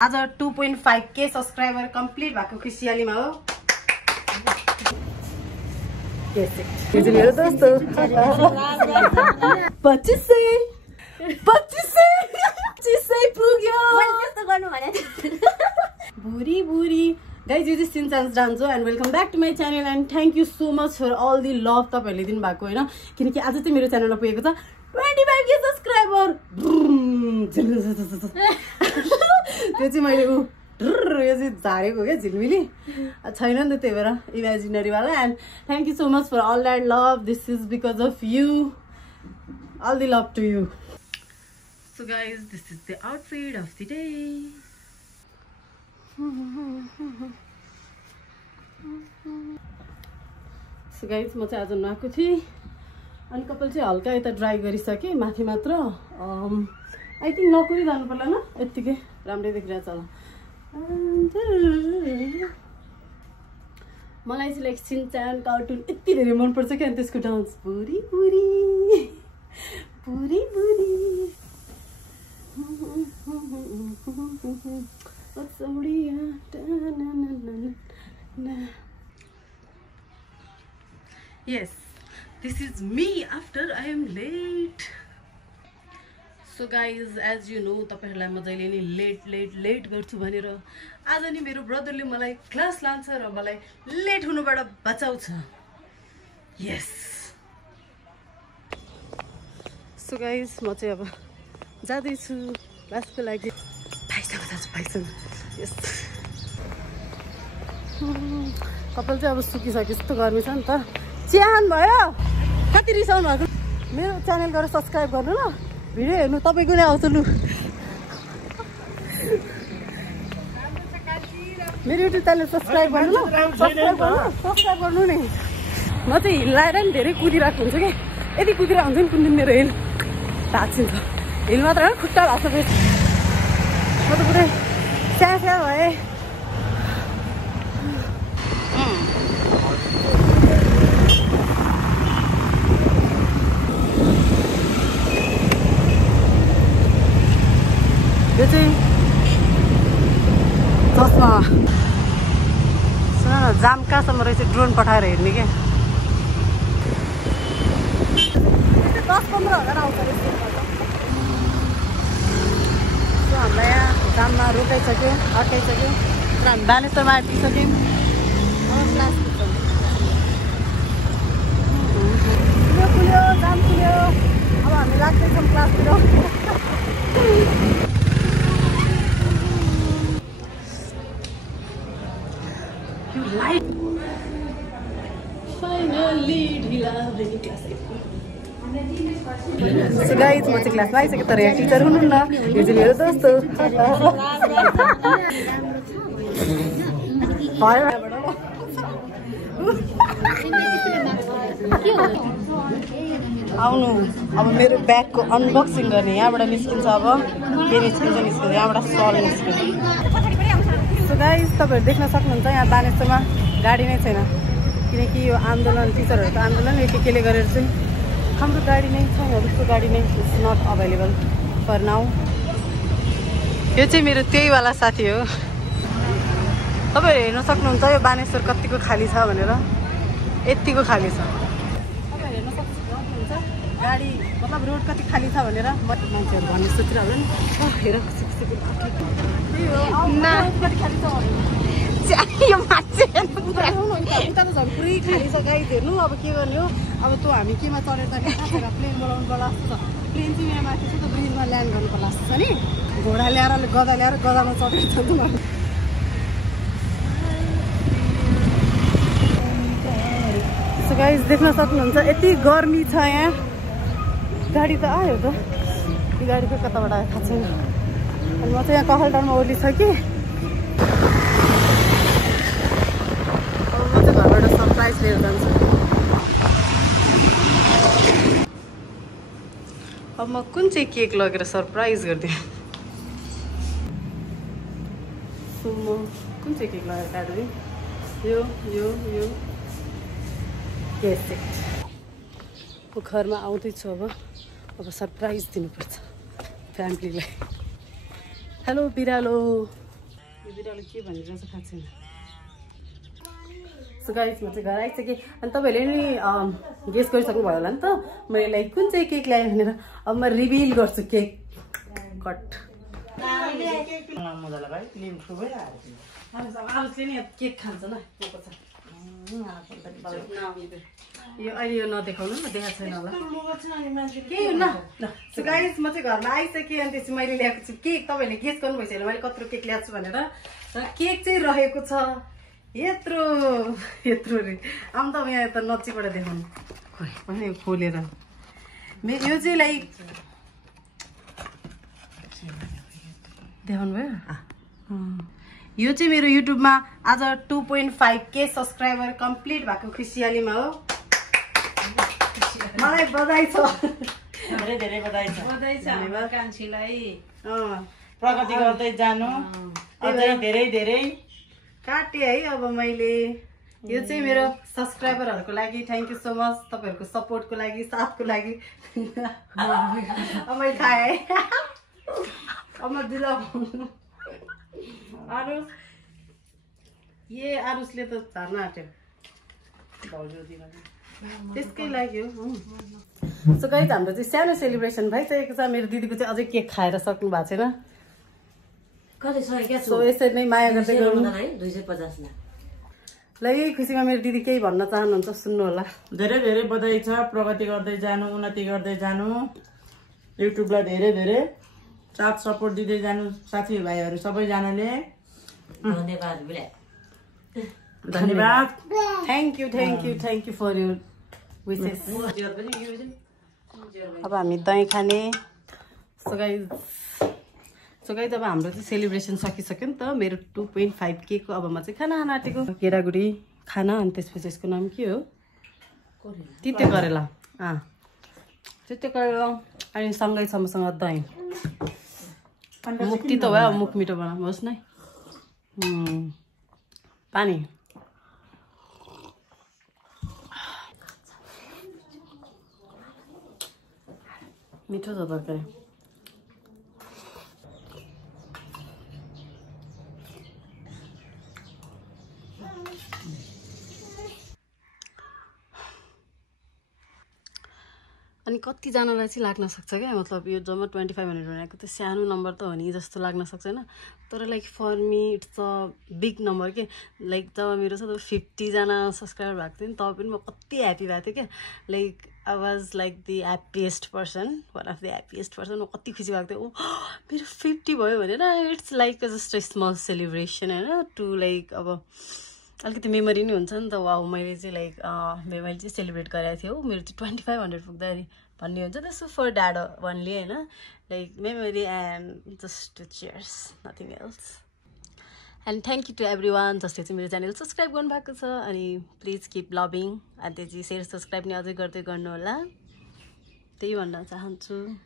आज 2.5K subscriber complete भएको खुसियालीमा हो। मेरो दोस्तो 2500 पुग्यो। बुरी बुरी गाइज यो चाहिँ सिन्चान्स डान्स हो and welcome back to my channel and thank you so much for all the love तपाईँहरूले दिनुभएको होइन, किनकि आज चाहिँ मेरो च्यानलमा पुगेको छ 25K सब्सक्राइबर। त्यो चाहिँ मैले यो चाहिँ झारेको क्या झिलमिली छैन नि त, त्यही भएर इमेजिनरीवाला। And thank you so much for all that love, this is because of you, all the love to you. So guys this is the outfit of the day. So guys म चाहिँ आज नुहाएको थिएँ अनि कपाल चाहिँ हल्का यता ड्राई गरिसकेँ, माथि मात्र आई थिङ्क नकुरी जानु पर्ला न, यत्तिकै राम्रै देखिरहेको छ होला। मलाई चाहिँ लाइक सिन्चान कार्टुन यति धेरै मनपर्छ क्या, अनि त्यसको डान्स बुरी बुरी बुरी बुरी yes, this is me after I am late. So guys, as you know, तपाईहरुलाई म जहिले नि लेट गर्छु भनेर आज नि मेरो ब्रदरले मलाई क्लास लान्छ र मलाई लेट हुनुबाट बचाउँछ। yes. So guys, म चाहिँ अब जाँदै छु क्लासको लागि। भाइसँग जान्छु, भाइसँग। yes. कपाल चाहिँ अब सुकिसक्यो, यस्तो गर्मी छ नि त। च्यान भयो कति रिसाउनु भएको। मेरो च्यानल गएर सब्सक्राइब गर्नु ल, भिडियो हेर्नु तपाईँको नै आउँछ लु। मेरो युट्युब च्यानल सब्सक्राइब गर्नु ल, सब्सक्राइब गर्नु नि। म चाहिँ हिल लाएर नि धेरै कुदिरहेको हुन्छ कि, यति कुदिरहेको हुन्छ नि कुन दिन मेरो हिल भाँचिन्छ। हिल मात्र होइन खुट्टा भाँच्छ फेरि। म त पुरै स्या भएँ। यो चाहिँ चस्मा सुन न, जाम कहाँसम्म रहेछ ड्रोन पठाएर हेर्ने क्या। 10-15 हजार आउँछ हामीलाई यहाँ जाममा रोकाइसक्यो, अड्काइसक्यो र हामी बानेश्वरमा आइपुगिसक्यौँ। क्लास खुल्यो, जाम खुल्यो, अब हामी लाग्दैछौँ क्लासतिर। So guys, म चाहिँ क्लासमा आइसकेँ, तर यहाँ टिचर हुनुहुन्न, यो चाहिँ मेरो दोस्तो। आउनु अब मेरो ब्यागको अनबक्सिङ गर्ने। यहाँबाट निस्किन्छ, अब के निस्किन्छ यहाँबाट सल निस्किन्छ। सो गाइस, तपाईँहरू देख्न सक्नुहुन्छ यहाँ बानेश्वरमा गाडी नै छैन, किनकि यो आन्दोलन, टिचरहरूको आन्दोलन केले गरेर चाहिँ हाम्रो गाडी नै छैन। जस्तो गाडी नै it's not available for now. यो चाहिँ मेरो त्यहीवाला साथी हो। तपाईँहरू हेर्न सक्नुहुन्छ यो बानेश्वर कतिको खाली छ भनेर, यत्तिको खाली छ। तपाईँहरू हेर्न सक्नुहुन्छ गाडी मतलब रोड कति खाली छ भनेर। मान्छेहरू भन्ने सोचिरहनु नि, हेर कति खाली छ उता त झन् पुरै खाली छ गाइज। हेर्नु अब के गर्ने हो, अब त्यो हामी केमा चढेर जाने प्लेन बोलाउनु पर्ला जस्तो छ। प्लेन चाहिँ यहाँ माथि छ त, ब्रिजमा ल्यान्ड गर्नु पर्ला जस्तो छ नि। घोडा ल्याएर गदा ल्याएर गदामा चढेर जानु। सो गाइज देख्न सक्नुहुन्छ यति गर्मी छ यहाँ। गाडी त आयो त, यो गाडी चाहिँ कताबाट आयो थाहा छैन। अनि म चाहिँ यहाँ कफलटारमा ओर्लिसकेँ। सरप्राइज लिएर जान्छु। अब म कुन चाहिँ केक लगेर सरप्राइज गरिदिएँ। म कुन चाहिँ केक लगेर काट्दिएँ। यो यो यो केक म घरमा आउँदैछु। अब सरप्राइज दिनुपर्छ फ्यामिलीलाई। हेलो बिरालो। यो बिरालो के भनिरहेछ थाहा छैन। सो गाइस म चाहिँ घर आइसकेँ अनि तपाईँहरूले नि गेस गरिसक्नु भयो होला नि त मैले लाइक कुन चाहिँ केक ल्याएँ भनेर। अब म रिभिल गर्छु केक कट। आरुसले नि केक खान्छ न यो अहिले यो नदेखाउनु न देखाएको छैन होला केही हुन्न। सो गाइस म चाहिँ घरमा आइसकेँ अनि त्यसपछि मैले ल्याएको छु केक। तपाईँहरूले गेस गर्नु भइसक्यो मैले कत्रो केक ल्याएको छु भनेर। र केक चाहिँ रहेको छ यत्रो यत्रो रे। आम त यहाँ यता नजिकबाट देखाउनु खोइ खोलेर यो चाहिँ लाइक देखाउनु भयो। यो चाहिँ मेरो युट्युबमा आज 2.5K सब्सक्राइबर कम्प्लिट भएको खुसियालीमा हो। मलाई बधाई छ धेरै धेरै बधाई छ। बधाई छ हाम्रो कान्छीलाई प्रगति गर्दै जानु अझै धेरै धेरै काटे है। अब मैले यो चाहिँ मेरो सब्सक्राइबरहरूको लागि थ्याङ्क यू सो मच तपाईँहरूको सपोर्टको लागि साथको लागि। अब मैले खाएँ है अब म दिला आरुस ये आरुसले त झार्न आँट्यो त्यसकै लागि हो। सो गाइस हाम्रो चाहिँ सानो सेलिब्रेसन भइसकेको छ। मेरो दिदीको चाहिँ अझै केक खाएर सक्नु भएको छैन। सो यसरी नै माया गर्दै गर्नु ल। यही खुसीमा मेरो दिदी केही भन्न चाहनुहुन्छ सुन्नु होला। धेरै धेरै बधाई छ। प्रगति गर्दै जानु उन्नति गर्दै जानु युट्युबलाई धेरै धेरै साथ सपोर्ट दिँदै जानु साथीभाइहरू सबैजनाले। धन्यवाद। Thank you for your wishes. अब हामी दही खाने। सो गाइस अब हाम्रो चाहिँ सेलिब्रेसन सकिसक्यो नि त। मेरो 2.5K को अब म चाहिँ खाना खान आँटेको केरागुडी खाना। अनि त्यसपछि यसको नाम के हो तिते करेला। तिते करेला अनि सँगै छ मसँग दही। मुख तितो भयो मुख मिठो बनाउनुहोस् न। पानी मिठो छ तरकारी। अनि कतिजनालाई चाहिँ लाग्न सक्छ क्या मतलब यो जम्मा 2500 भनेको त सानो नम्बर त हो नि जस्तो लाग्न सक्छ होइन। तर like for me it's a big number के। लाइक जब मेरो चाहिँ 50 जना सब्सक्राइबर भएको थियो नि तब पनि म कति ह्याप्पी भएको थिएँ क्या। Like I was like the happiest person one of the happiest person. म कति खुसी भएको थिएँ ओ मेरो 50 भयो भनेर। It's like just a small celebration होइन टु लाइक अब अलिकति मेमोरी नै हुन्छ नि त। वाउ मैले चाहिँ लाइक मैले चाहिँ सेलिब्रेट गरेको थिएँ हो मेरो चाहिँ 2500 पुग्दाखेरि भन्ने हुन्छ। त्यसो फर ड्याड वानली होइन like memory and just to cheers nothing else. And thank you to everyone जसले चाहिँ मेरो च्यानल सब्सक्राइब गर्नुभएको छ। अनि प्लिज किप लभिङ अनि त्यो चाहिँ सेयर सब्सक्राइब नि अझै गर्दै गर्नु होला त्यही भन्न चाहन्छु।